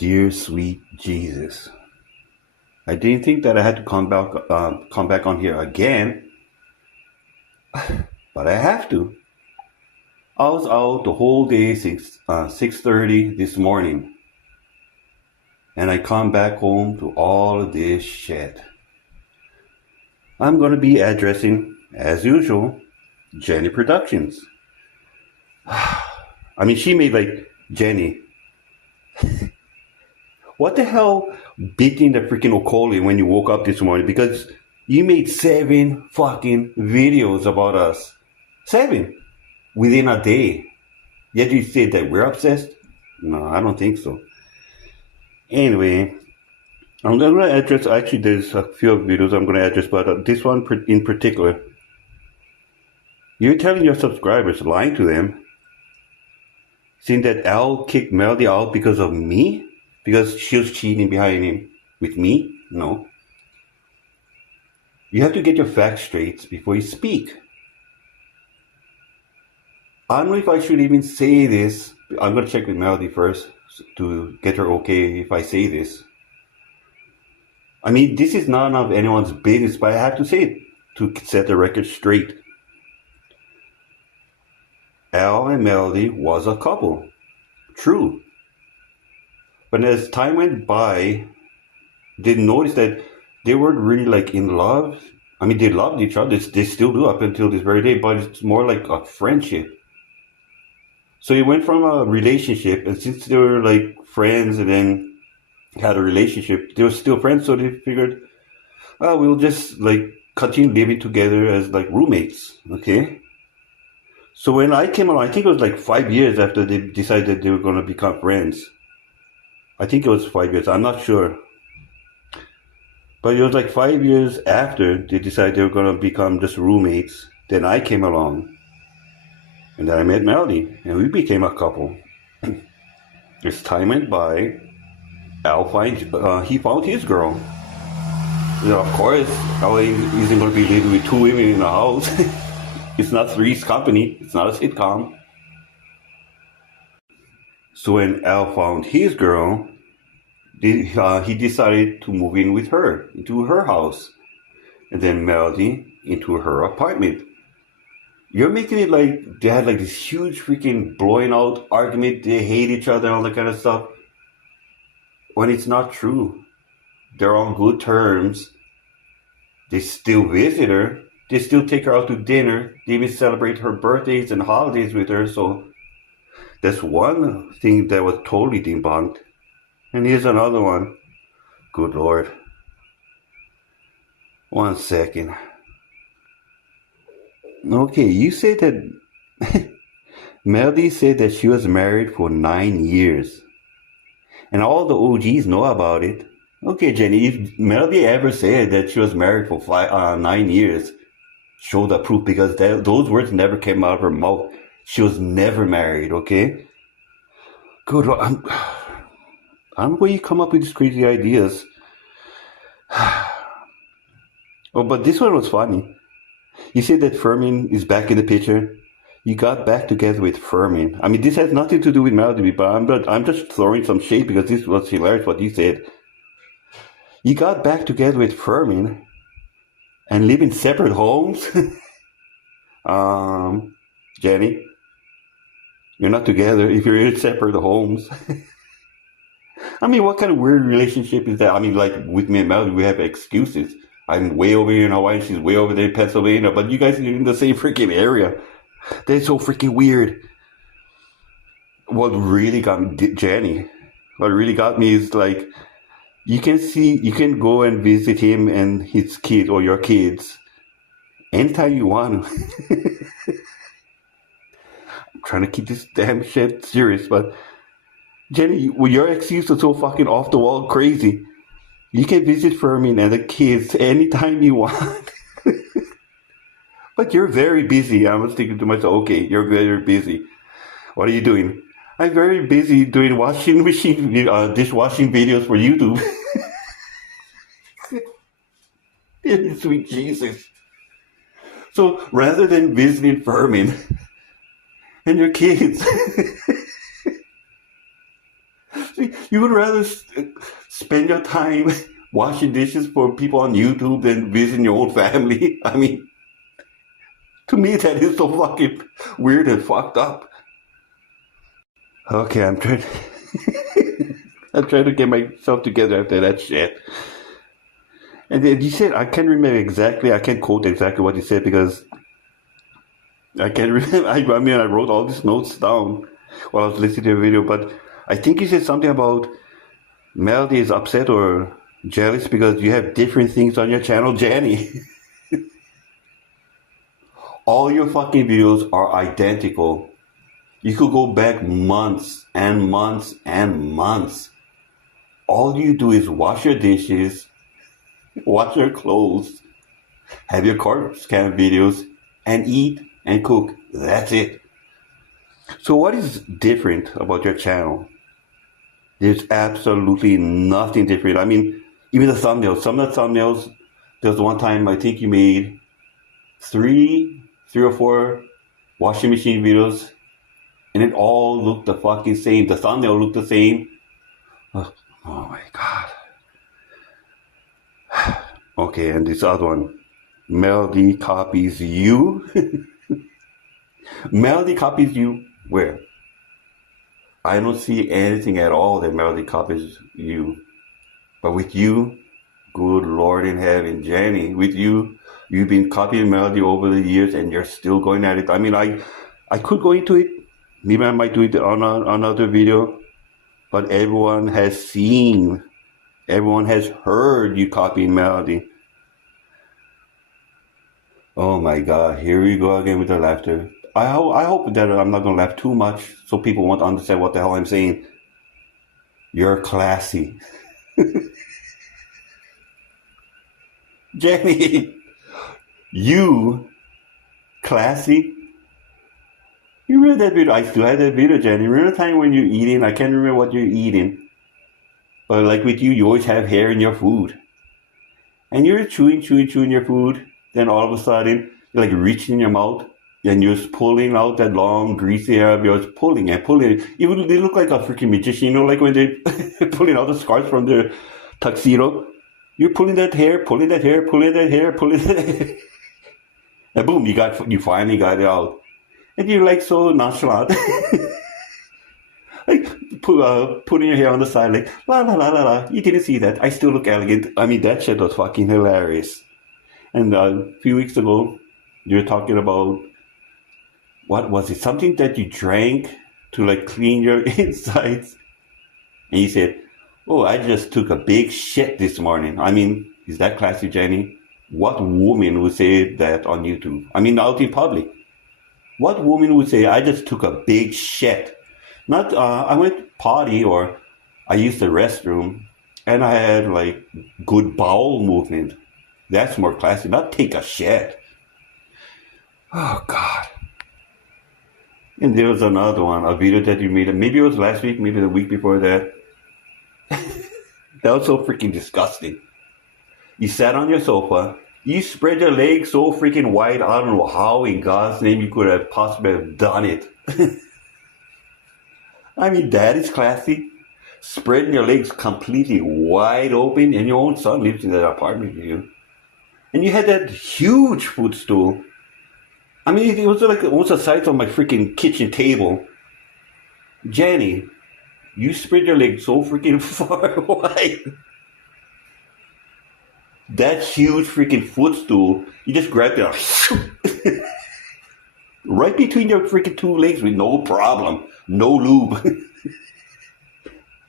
Dear sweet Jesus, I didn't think that I had to come back on here again, but I have to. I was out the whole day since 6:30 this morning, and I come back home to all of this shit. I'm gonna be addressing, as usual, Jenny Productions. I mean, she made like Jenny. What the hell beating the freaking Okoli when you woke up this morning? Because you made 7 fucking videos about us. 7 within a day. Yet you said that we're obsessed? No, I don't think so. Anyway, I'm going to address, actually there's a few videos I'm going to address, but this one in particular. You're telling your subscribers, lying to them, saying that Al kicked Melody out because of me? Because she was cheating behind him with me? No. You have to get your facts straight before you speak. I don't know if I should even say this. I'm going to check with Melody first to get her okay if I say this. I mean, this is none of anyone's business, but I have to say it to set the record straight. Al and Melody was a couple. True. But as time went by, they noticed that they weren't really like in love. I mean, they loved each other. They still do up until this very day, but it's more like a friendship. So it went from a relationship, and since they were like friends and then had a relationship, they were still friends. So they figured, oh, we'll just like continue living together as like roommates. Okay. So when I came along, I think it was like 5 years after they decided they were going to become friends. I think it was 5 years. I'm not sure. But it was like 5 years after they decided they were going to become just roommates. Then I came along. And then I met Melody. And we became a couple. As time went by, he found his girl. You know, of course, Al isn't going to be living with 2 women in a house. It's not Three's Company. It's not a sitcom. So when Al found his girl, he decided to move in with her, into her house. And then Melody into her apartment. You're making it like they had like this huge freaking blowing out argument. They hate each other and all that kind of stuff. When it's not true. They're on good terms. They still visit her. They still take her out to dinner. They even celebrate her birthdays and holidays with her. So that's one thing that was totally debunked. And here's another one. Good Lord. 1 second. Okay, you said that Melody said that she was married for 9 years. And all the OGs know about it. Okay, Jenny, if Melody ever said that she was married for 9 years, show the proof, because those words never came out of her mouth. She was never married, okay? Good Lord, I don't know where you come up with these crazy ideas. Oh, but this one was funny. You said that Fermin is back in the picture. You got back together with Fermin. I mean, this has nothing to do with Melody, but I'm just throwing some shade because this was hilarious what you said. You got back together with Fermin and live in separate homes? Jenny, you're not together if you're in separate homes. I mean, what kind of weird relationship is that? I mean, like with me and Melody, we have excuses. I'm way over here in Hawaii, and she's way over there in Pennsylvania, but you guys are in the same freaking area. That's so freaking weird. What really got me, Jenny, what really got me is like, you can go and visit him and his kid or your kids anytime you want to. I'm trying to keep this damn shit serious, but Jenny, well, your excuse is so fucking off the wall crazy. You can visit Fermin and the kids anytime you want. But you're very busy. I was thinking to myself, okay, you're very busy. What are you doing? I'm very busy doing dishwashing videos for YouTube. Sweet Jesus. So rather than visiting Fermin and your kids, You would rather spend your time washing dishes for people on YouTube than visiting your own family. I mean, to me, that is so fucking weird and fucked up. Okay, I'm trying. I'm trying to get myself together after that shit. And then he said, I can't remember exactly. I can't quote exactly what he said because I can't remember. I mean, I wrote all these notes down while I was listening to the video, but I think he said something about Melody is upset or jealous because you have different things on your channel, Jenny. All your fucking videos are identical. You could go back months and months and months. All you do is wash your dishes, wash your clothes, have your corpse cam videos, and eat and cook. That's it. So what is different about your channel? There's absolutely nothing different. I mean, even the thumbnails. Some of the thumbnails, there was one time I think you made three or four washing machine videos, and it all looked the fucking same. The thumbnail looked the same. Oh my god. Okay, and this other one. Melody copies you. Melody copies you where? I don't see anything at all that Melody copies you. But with you, good Lord in heaven, Jenny, with you, you've been copying Melody over the years and you're still going at it. I mean, I could go into it. Maybe I might do it on another video. But everyone has seen, everyone has heard you copying Melody. Oh my God, here we go again with the laughter. I hope that I'm not going to laugh too much so people won't understand what the hell I'm saying. You're classy. Jenny, you classy? You remember that video? I still have that video, Jenny. Remember the time when you're eating? I can't remember what you're eating. But like with you, you always have hair in your food. And you're chewing your food. Then all of a sudden, you're like reaching in your mouth. And you're just pulling out that long, greasy hair of yours, pulling and pulling. You look like a freaking magician, you know, like when they're pulling out the scarves from their tuxedo. You're pulling that hair, pulling that hair, pulling that hair, pulling that hair. And boom, you finally got it out. And you're like so nonchalant. Like putting your hair on the side, like la la la la la. You didn't see that. I still look elegant. I mean, that shit was fucking hilarious. And a few weeks ago, you were talking about, what was it? Something that you drank to like clean your insides. And you said, oh, I just took a big shit this morning. I mean, is that classy, Jenny? What woman would say that on YouTube? I mean, out in public. What woman would say, I just took a big shit? Not, I went potty or I used the restroom and I had like good bowel movement. That's more classy, not take a shit. Oh, God. And there was another one, a video that you made. Maybe it was last week, maybe the week before that. That was so freaking disgusting. You sat on your sofa. You spread your legs so freaking wide. I don't know how in God's name you could have possibly have done it. I mean, that is classy. Spreading your legs completely wide open, and your own son lives in that apartment with you. And you had that huge footstool. I mean, it was like almost the size of my freaking kitchen table. Jenny, you spread your legs so freaking far wide. That huge freaking footstool, you just grabbed it right between your freaking two legs with no problem. No lube.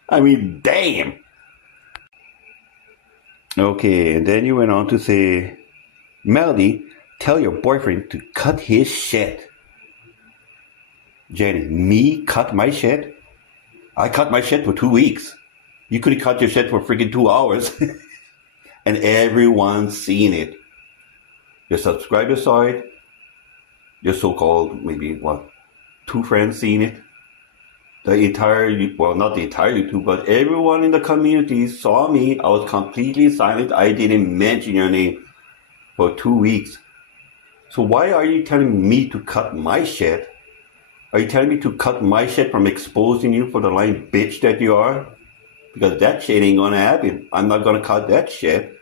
I mean, damn. Okay, and then you went on to say, Melody, tell your boyfriend to cut his shit. Jenny, me cut my shit? I cut my shit for 2 weeks. You could have cut your shit for freaking 2 hours. And everyone's seen it. Your subscribers saw it. Your so-called, maybe, 2 friends seen it. The entire, well, not the entire YouTube, but everyone in the community saw me. I was completely silent. I didn't mention your name for 2 weeks. So why are you telling me to cut my shit? Are you telling me to cut my shit from exposing you for the lying bitch that you are? because that shit ain't gonna happen. I'm not gonna cut that shit.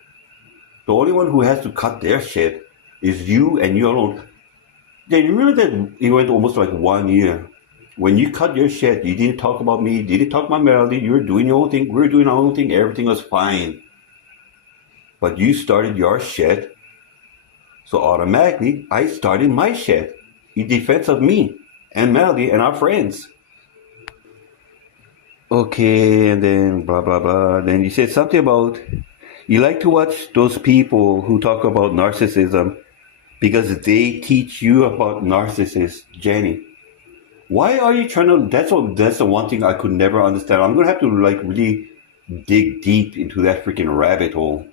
The only one who has to cut their shit is you and you alone. Then you remember that it went almost like 1 year. When you cut your shit, you didn't talk about me, didn't talk about Melody, you were doing your own thing, we were doing our own thing, everything was fine. But you started your shit, so automatically I started my shit in defense of me and Melody and our friends. Okay, and then blah blah blah. Then you said something about you like to watch those people who talk about narcissism because they teach you about narcissists, Jenny. Why are you trying to? That's the one thing I could never understand. I'm gonna have to like really dig deep into that freaking rabbit hole.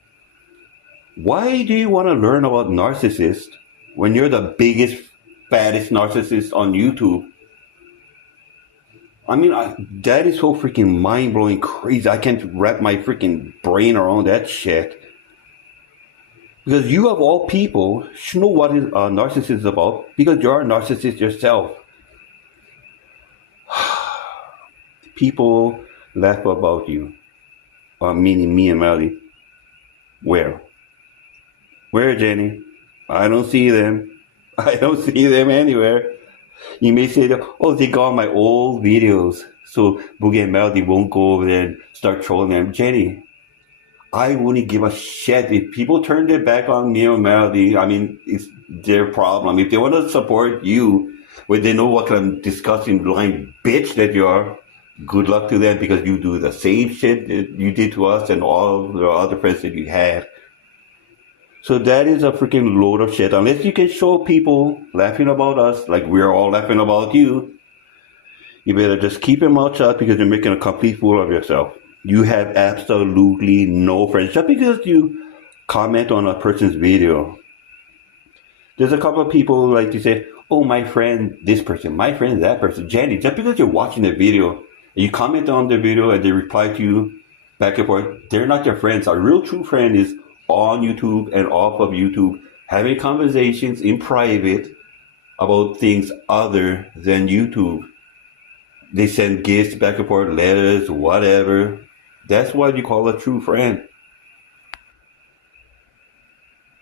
Why do you want to learn about narcissists when you're the biggest, fattest narcissist on YouTube? I mean, that is so freaking mind blowing, crazy. I can't wrap my freaking brain around that shit. Because you, of all people, should know what a narcissist is about because you're a narcissist yourself. People laugh about you, meaning me and Melly. Where? Where, Jenny? I don't see them. I don't see them anywhere. You may say that, oh, they got my old videos, so Boogie and Melody won't go over there and start trolling them. Jenny, I wouldn't give a shit if people turn their back on me or Melody. I mean, it's their problem. If they want to support you, when they know what kind of disgusting blind bitch that you are, good luck to them because you do the same shit that you did to us and all the other friends that you have. So that is a freaking load of shit. Unless you can show people laughing about us like we're all laughing about you, you better just keep your mouth shut because you're making a complete fool of yourself. You have absolutely no friends just because you comment on a person's video. There's a couple of people like to say, oh, my friend this person, my friend that person. Jenny, just because you're watching the video and you comment on the video and they reply to you back and forth, they're not your friends. A real true friend is on YouTube and off of YouTube, having conversations in private about things other than YouTube. They send gifts back and forth, letters, whatever. That's what you call a true friend.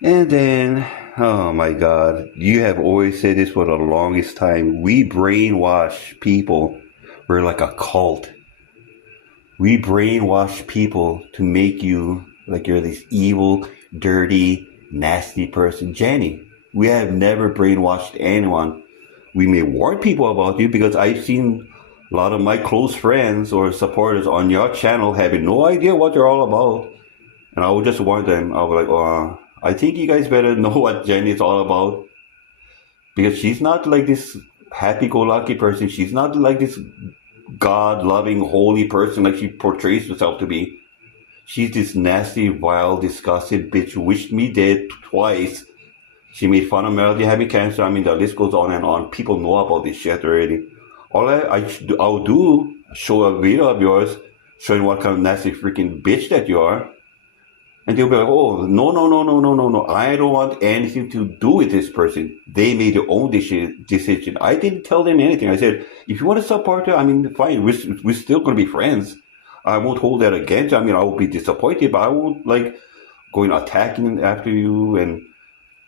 And then, oh my God, you have always said this for the longest time. We brainwash people. We're like a cult. We brainwash people to make you like you're this evil, dirty, nasty person. Jenny, we have never brainwashed anyone. We may warn people about you because I've seen a lot of my close friends or supporters on your channel having no idea what you're all about. And I would just warn them. I was like, I think you guys better know what Jenny is all about. Because she's not like this happy-go-lucky person. She's not like this God-loving, holy person like she portrays herself to be. She's this nasty, vile, disgusting bitch who wished me dead twice. She made fun of Melody having cancer. I mean, the list goes on and on. People know about this shit already. All I'll do, show a video of yours showing what kind of nasty freaking bitch that you are. And they'll be like, oh, no. I don't want anything to do with this person. They made their own decision. I didn't tell them anything. I said, if you want to support her, I mean, fine. We're still going to be friends. I won't hold that against you. I mean, I will be disappointed, but I won't like going attacking after you and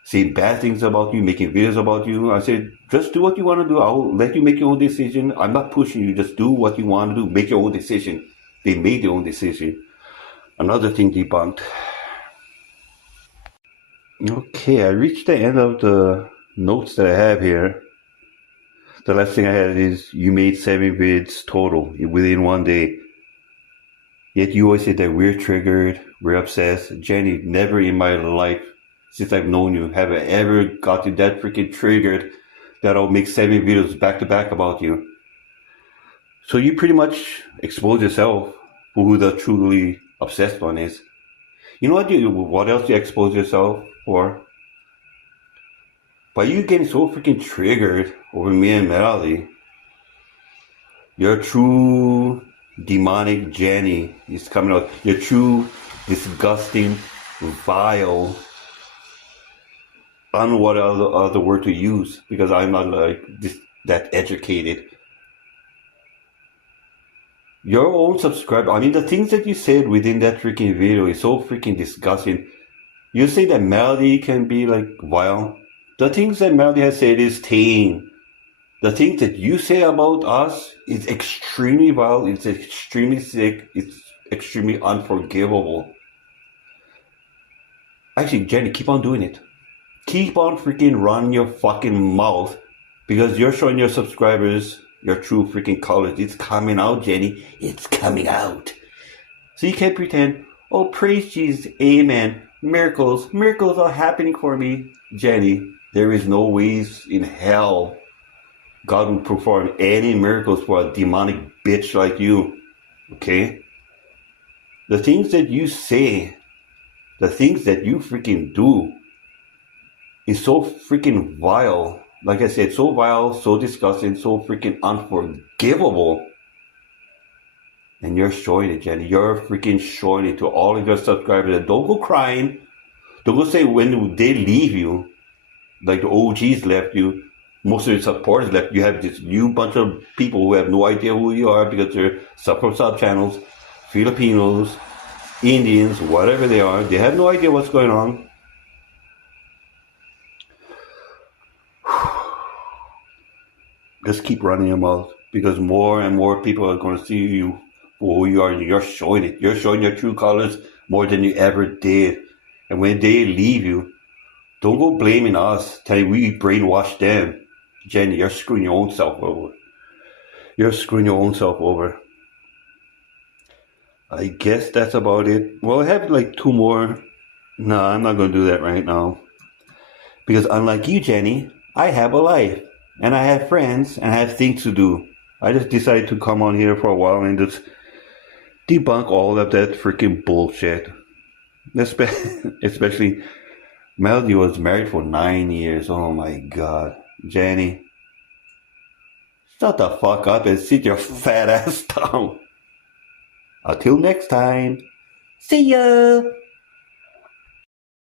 saying bad things about you, making videos about you. I said, just do what you want to do. I'll let you make your own decision. I'm not pushing you. Just do what you want to do. Make your own decision. They made their own decision. Another thing debunked. Okay, I reached the end of the notes that I have here. The last thing I had is you made 7 vids total within 1 day. Yet you always say that we're triggered, we're obsessed. Jenny, never in my life since I've known you have I ever gotten that freaking triggered that I'll make 7 videos back to back about you. So you pretty much expose yourself for who the truly obsessed one is. You know what else you expose yourself for? By you getting so freaking triggered over me and Melody, your true demonic Jenny is coming out. Your true disgusting, vile, I don't know what other word to use because I'm not like that educated. Your own subscriber. I mean, the things that you said within that freaking video is so freaking disgusting. You say that Melody can be like vile. The things that Melody has said is tame. The things that you say about us is extremely vile. It's extremely sick. It's extremely unforgivable. Actually, Jenny, keep on doing it. Keep on freaking running your fucking mouth because you're showing your subscribers your true freaking colors. It's coming out, Jenny. It's coming out. So you can't pretend, oh, praise Jesus, amen. Miracles are happening for me. Jenny, there is no ways in hell God will perform any miracles for a demonic bitch like you. Okay? The things that you say, the things that you freaking do is so freaking vile. Like I said, so vile, so disgusting, so freaking unforgivable. And you're showing it, Jenny. You're freaking showing it to all of your subscribers. And don't go crying. Don't go say when they leave you, like the OGs left you, most of your supporters left, you have this new bunch of people who have no idea who you are because they're sub channels, Filipinos, Indians, whatever they are. They have no idea what's going on. Just keep running your mouth because more and more people are going to see you for who you are. And you're showing it. You're showing your true colors more than you ever did. And when they leave you, don't go blaming us, telling we brainwashed them. Jenny, you're screwing your own self over. You're screwing your own self over. I guess that's about it. Well, I have like 2 more. No, I'm not going to do that right now. Because unlike you, Jenny, I have a life. And I have friends, and I have things to do. I just decided to come on here for a while and just debunk all of that freaking bullshit. Especially, Melody was married for 9 years. Oh my God. Jenny, shut the fuck up and sit your fat ass down. Until next time, see ya!